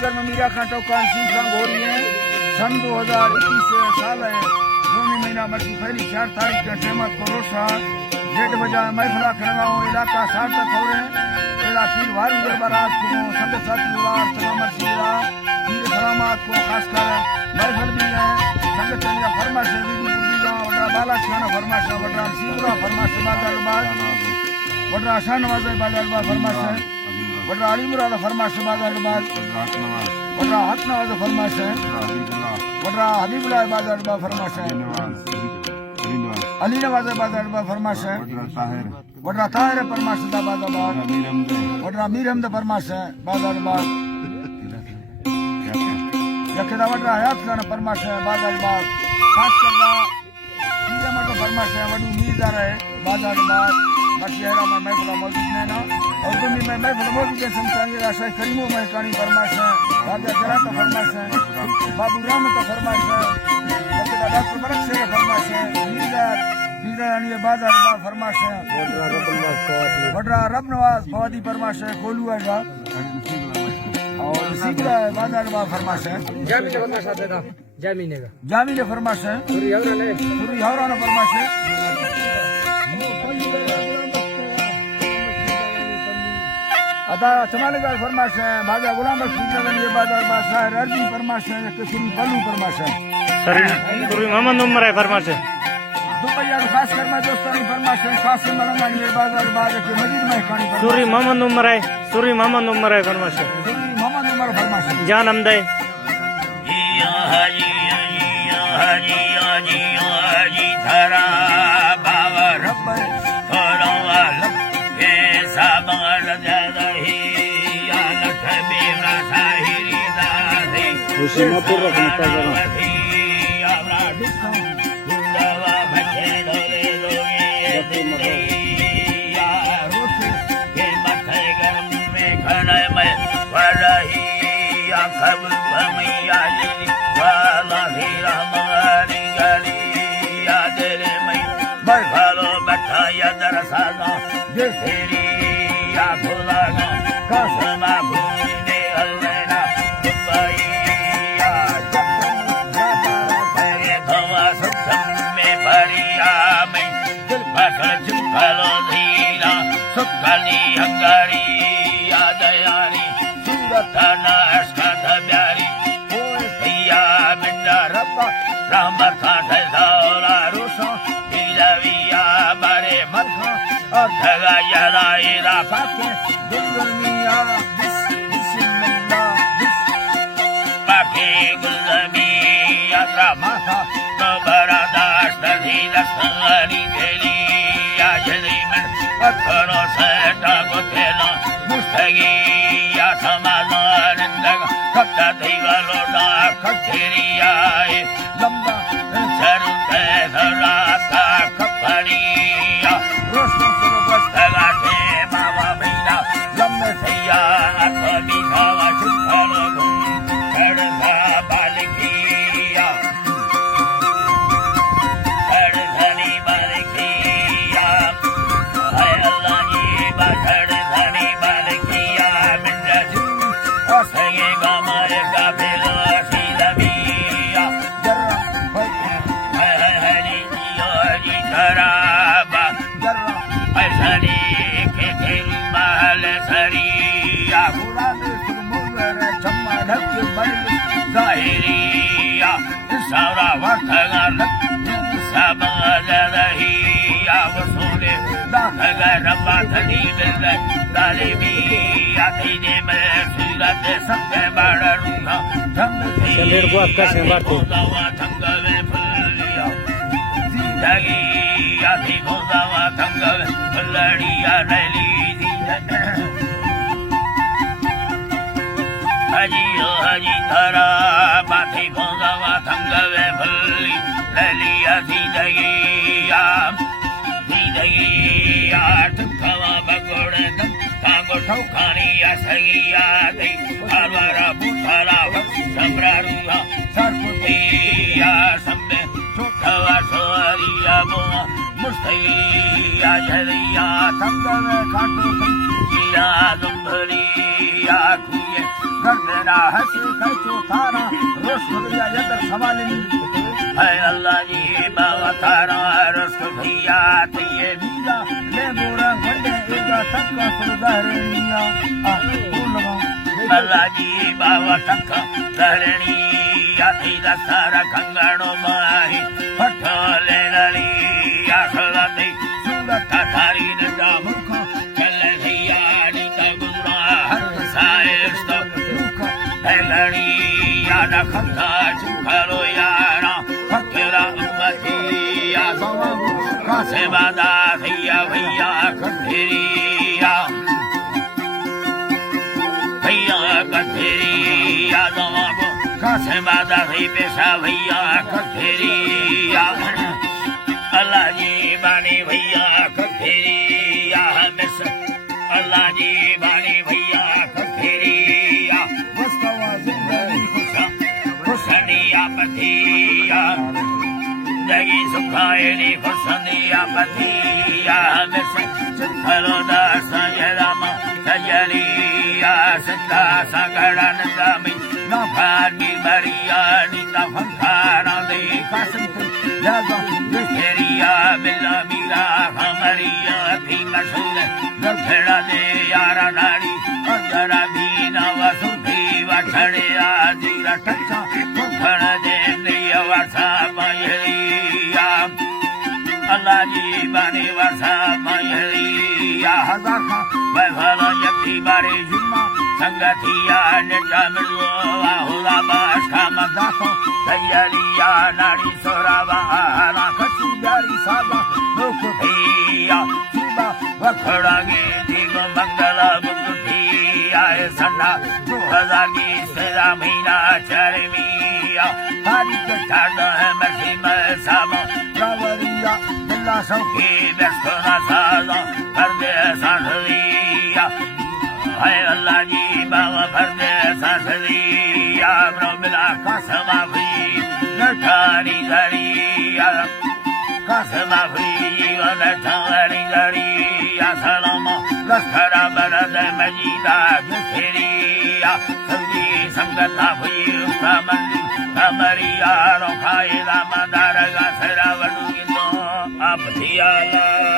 नगर में मीरा खां टोकान सीखा हो रही है। सन 2021 साल है। 2 महीना मर्जी पहली 4 तारीख का सहमत को रोशा जेठ बजा महफिला खड़गांव इलाका साठ तक हो रहे हैं। पहला पीर वारी दरबारात को संत साथी उलार सलामत सीरा पीर सलामत को खासकर महफिल भी है। संगत ने फरमाइश बीबी गांव वडा बाला खाना फरमाइश वडा सीरा फरमाइश बाजार बाज वडा शाहनवाज बाजार बाज फरमाइश वडा अली मुराद फरमाइश बाजार बाज वडा हकनवाज फरमाइश वडा हबीबुल्लाह बाजार बाज फरमाइश अली नवाज बाजार बाज फरमाइश वडा ताहिर फरमाइश दा बाजार बाज वडा मीर हमद फरमाइश बाजार बाज यकदा वडा हयात खान फरमाइश बाजार बाज खास करदा पीर मत फरमाइश वडू मीरदार है बाजार बाज मशहरा में महफिल मौजूद है ना और दुनिया में महफिल मौजूद है। संतानी राशा करीमो में कहानी फरमाइश है राजा जरा का फरमाइश है बाबू राम का फरमाइश है डॉक्टर बरक से फरमाइश है मीरदार बाजार बाज फरमाइश है वडरा रब नवाज फवादी फरमाइश है गोलू है और सीखला बाजार बाज फरमाइश है जामी फरमाइश आता था जामी ने फरमाइश है पूरी हवरा ने फरमाइश है अदा चमाले का फरमाइश है भाजा गुलाम रसूल ने बाजार बाज शायर अर्जी फरमाइश है किसी पल्लू फरमाइश है सूरी मोहम्मद उमर है फरमाइश है दुबैया खास कर मैं दोस्तानी फरमाइश है कासिम रंगा ने बाजार बाज के मजीद में कहानी सूरी मोहम्मद उमर है फरमाइश है सूरी मोहम्मद उमर फरमाइश है जान हमदे हाजी धरा बाबा रब थोड़ा लग के साबर दही या लख बेरा साहिरी दादी उसी में पूरा रखना आवरा दुखा गुलावा बचे डोले लोगे या रुस के मथे गरम में खड़े में वरही या खब भमिया वाला हीरा मारी गली या दिल में बरफालो बैठा या दरसाना जिसरी या भुलाना कसमा भूले अल्लाह दुबई या धवा सत्सम में भरिया में दिल पकड़ चुपलो धीरा सुखली हंगारी या दयारी सुरतना Aska धब्यारी Rambut kantai saula ruso Ilawiya bare markha Adhaga yada ila pakke Gulmiya bismillah Pakke gulmiya ramata Kabara dashtadhi dasthari Jeli ya jelimen Akkaro seta gotela Mustagi ya samadan Indaga Kapta deva loda Kaktiriya Lamba Sarunte Sarata Kapariya Rosno Surubhastaga Te Baba Bina Lamme Siya Akhabi Kava Shukhalagum Karza Balikiya Karzani Balikiya Hai Allah Ji Karzani Balikiya Mindaji Asage Gamare Kabila Silabiya Jaraba Aisani ke mahal sariya Kurane surmugara chamma dhak bal zahiriya Saura varthaga lak sabadadahiya Vasule dakhaga rabba thani bilga dalimiya Tine me silate sabbe badarunga Shamir ko akka se baat Thangave phulliya Zindagi Ati Bozawa Thangave Phulliya Rali Haji Haji Thara Bati Bozawa Thangave Phulli Rali Zindagi Zindagi Tukhawa Bagore Tango Thokani Asagi Adi Alvara Buthala Samraruha Sarputi Sambe Tukhawa Soariya Boa Mustaya Jariya Thangave Katu Jira Dumbariya Kuye गर्दना हस कचो तारा रोश खुदिया यदर सवालिनी है अल्लाह जी बाबा थारा rusk भैया ये visa ले गोरा वंडे एगा तक सुरदारनिया आ बोल लगा अल्लाह जी बाबा तक धरणी आथी दसारा कंगणो माही फटले नली आखला दे सूरत थारी नजा मुख चले भैया नी तगुरा हर साइस तो रुका धरणी याद खंदा चुखलो यारा फकरा उम्मती या सवाबु कासे बादा भैया भैया कथेरिया भैया कथेरिया दवाबो कासे बादा भई पेशा भैया कथेरिया अल्लाह जी बानी भैया कथेरिया मिस अल्लाह जी बानी भैया कथेरिया वस्तवा जिंदगी खुशनिया पथिया जिंदगी सुखायनी खुशनिया पथिया मिस हलो दास जरामा सजरिया सिद्धा सगड़न जामी नौखानी बरिया नीता फंखाना दे कासम यादा तेरिया मिला मीरा हमरिया थी मशहूर गठड़ा दे यारा नारी अंदरा भी नवा सुधी वठड़े आजी रटचा मुखण दे निया वर्षा मयरिया अल्लाह जी बानी वर्षा मयरिया हजार का वैभव यति बारे जुम्मा संगतिया नेटा मिलो आहुला बाशा दाखो तैयारिया नारी सोरावा आना कसी यारी सादा लोक भैया जीवा वखड़ागे जीव मंगला बुद्धि आए सन्ना 2000 की सेरा महीना चरमिया तारी के ठाड है मसी में सामा रावरिया दिल्ला सौके की व्यस्तना सादा कर दे साधरिया है अल्लाह जी बाबा भर दे साधरिया ब्रो मिला कसमा भी नठानी दरिया कसमा भी नठानी दरिया सलामा लस्करा बरद मजीदा फिरिया संगी संगता हुई उसका मंदिर कमरिया रोखाए दामदार का सरा वडू अब थियाला